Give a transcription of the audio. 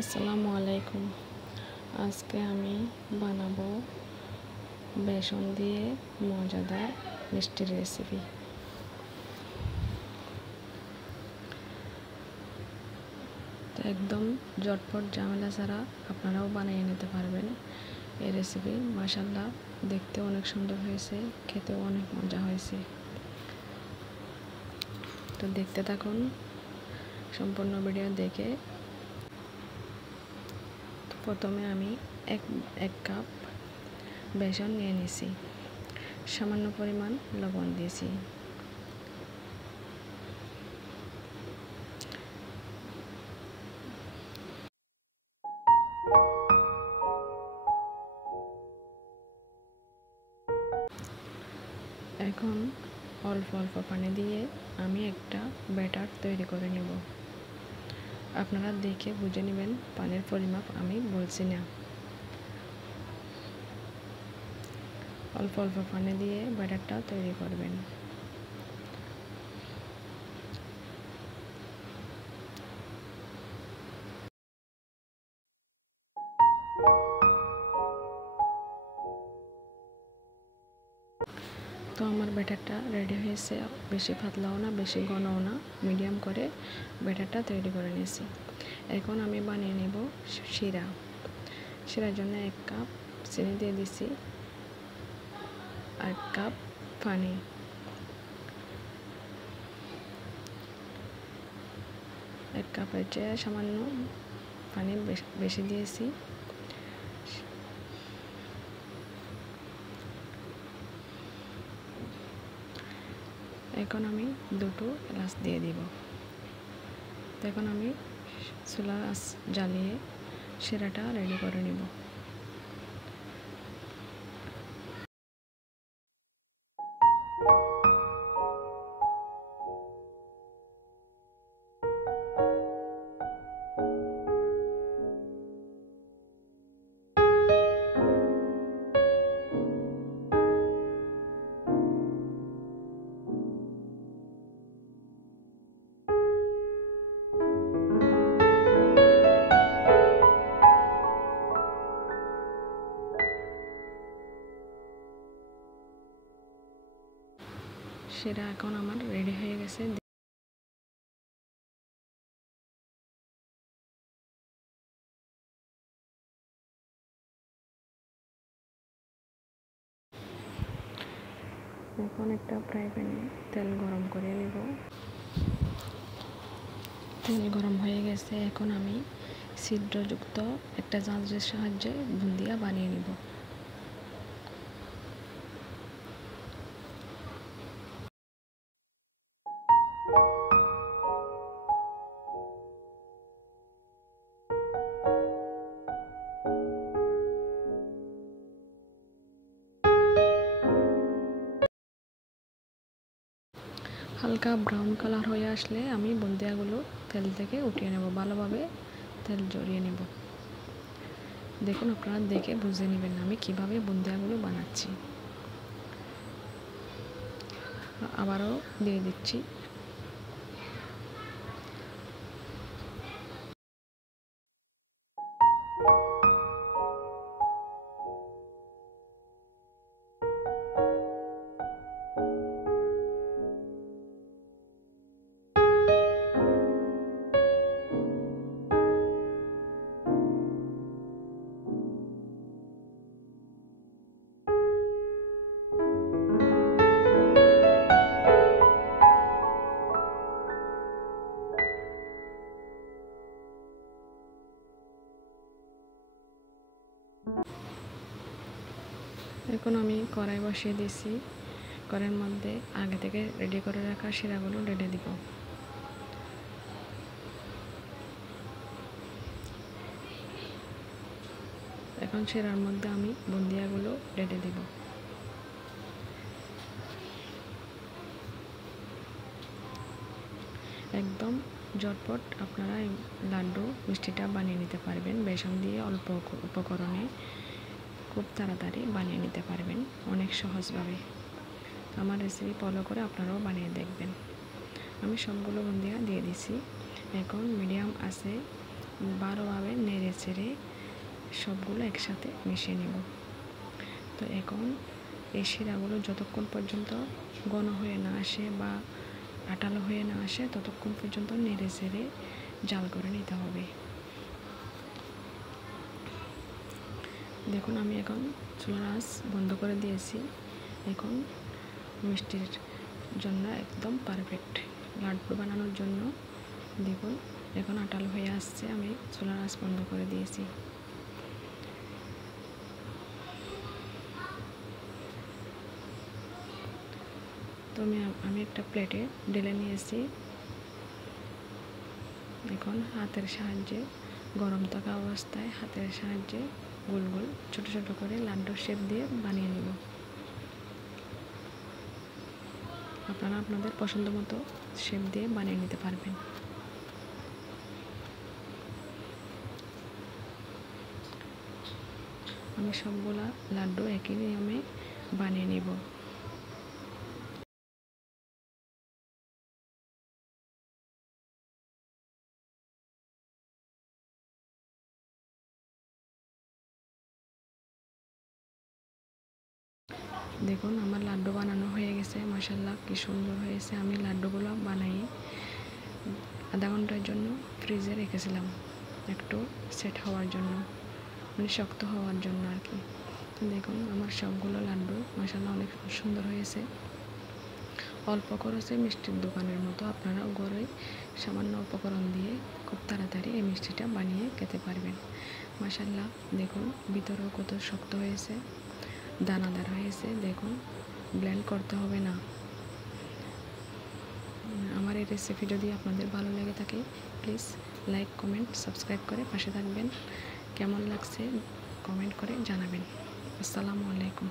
আসসালামু আলাইকুম। আজকে আমি বানাবো বেসন দিয়ে মজাদার মিষ্টির রেসিপি। তো একদম ঝটপট ঝামেলা ছাড়া আপনারাও বানিয়ে নিতে পারবেন এই রেসিপি। মাশাআল্লাহ, দেখতে অনেক সুন্দর হয়েছে, খেতেও অনেক মজা হয়েছে। তো দেখতে থাকুন সম্পূর্ণ ভিডিও দেখে। প্রথমে আমি এক কাপ বেসন নিয়ে নিয়েছি, সামান্য পরিমাণ লবণ দিয়েছি। এখন অল্প অল্প পানি দিয়ে আমি একটা ব্যাটার তৈরি করে নেব। আপনারা দেখে বুঝে নেবেন, পানির পরিমাপ আমি বলছি না। অল্প অল্প পানি দিয়ে ব্যাটারটা তৈরি করবেন। তো আমার ব্যাটারটা রেডি হয়েছে। বেশি পাতলাও না, বেশি ঘনও না, মিডিয়াম করে ব্যাটারটা তৈরি করে নিয়েছি। এখন আমি বানিয়ে নেব শিরা। শিরার জন্য 1 কাপ চিনি দিয়ে দিছি, 1 কাপ পানি, 1 কাপের চেয়ে সামান্য পানি বেশি দিয়েছি। এখন আমি 2টো এলাচ দিয়ে দিব। এখন আমি চুলা জ্বালিয়ে শিরাটা রেডি করে নিব। শিরা এখন আমার রেডি হয়ে গেছে। এখন একটা ফ্রাই প্যানে তেল গরম করে নেব। তেল গরম হয়ে গেছে। এখন আমি ছিদ্রযুক্ত একটা চামচের সাহায্যে বুন্দিয়া বানিয়ে নেব। হালকা ব্রাউন কালার হয়ে আসলে আমি বুন্দিয়াগুলো তেল থেকে উঠিয়ে নেব, ভালোভাবে তেল জড়িয়ে নেব। দেখুন, আপনারা দেখে বুঝে নেবেন আমি কিভাবে বুন্দিয়াগুলো বানাচ্ছি। আবারও দিয়ে দিচ্ছি। এখন আমি কড়াই বসিয়ে দিয়েছি। কড়াইয়ের মধ্যে আগে থেকে রেডি করে রাখা শিরাগুলো ঢেলে দিব। এখন শিরার মধ্যে আমি বুন্দিয়াগুলো ঢেলে দিব। একদম ঝটপট আপনারা এই লাড্ডু মিষ্টিটা বানিয়ে নিতে পারবেন। বেসন দিয়ে অল্প উপকরণে খুব তাড়াতাড়ি বানিয়ে নিতে পারবেন, অনেক সহজভাবে। আমার রেসিপি ফলো করে আপনারাও বানিয়ে দেখবেন। আমি সবগুলো বুন্দিয়া দিয়ে দিছি। এখন মিডিয়াম আছে ভালোভাবে নেড়ে চেড়ে সবগুলো একসাথে মিশিয়ে নেব। তো এখন এই শিরাগুলো যতক্ষণ পর্যন্ত ঘন হয়ে না আসে বা আঠালো হয়ে না আসে ততক্ষণ পর্যন্ত নেড়ে চেড়ে জাল করে নিতে হবে। দেখুন আমি এখন চুলার আঁচ বন্ধ করে দিয়েছি। এখন মিষ্টির জন্য একদম পারফেক্ট। লাড্ডু বানানোর জন্য দেখুন এখন আঠালো হয়ে আসছে, আমি চুলার আঁচ বন্ধ করে দিয়েছি। তো আমি একটা প্লেটে ঢেলে নিয়েছি। এখন হাতের সাহায্যে গরম থাকা অবস্থায় হাতের সাহায্যে গোল গোল ছোট ছোট করে লাড্ডুর শেপ দিয়ে বানিয়ে নেব। আপনারা আপনাদের পছন্দ মতো শেপ দিয়ে বানিয়ে নিতে পারবেন। আমি সবগুলা লাড্ডু একই নিয়মে বানিয়ে নেব। দেখুন আমার লাড্ডু বানানো হয়ে গেছে, মাশাআল্লাহ কি সুন্দর হয়েছে। আমি লাড্ডুগুলো বানাই আধা ঘন্টার জন্য ফ্রিজে রেখেছিলাম, একটু সেট হওয়ার জন্য, মানে শক্ত হওয়ার জন্য আর কি। দেখুন আমার সবগুলো লাড্ডু মাশাআল্লাহ অনেক সুন্দর হয়েছে। অল্প খরচে মিষ্টির দোকানের মতো আপনারা ঘরে সামান্য উপকরণ দিয়ে খুব তাড়াতাড়ি এই মিষ্টিটা বানিয়ে খেতে পারবেন। মাশাআল্লাহ দেখুন ভিতরেও কত শক্ত হয়েছে, দানাদার হয়েছে। দেখুন ব্লেন্ড করতে হবে না। আমার এই রেসিপি যদি আপনাদের ভালো লেগে থাকে প্লিজ লাইক, কমেন্ট, সাবস্ক্রাইব করে পাশে থাকবেন। কেমন লাগছে কমেন্ট করে জানাবেন। আসসালামু আলাইকুম।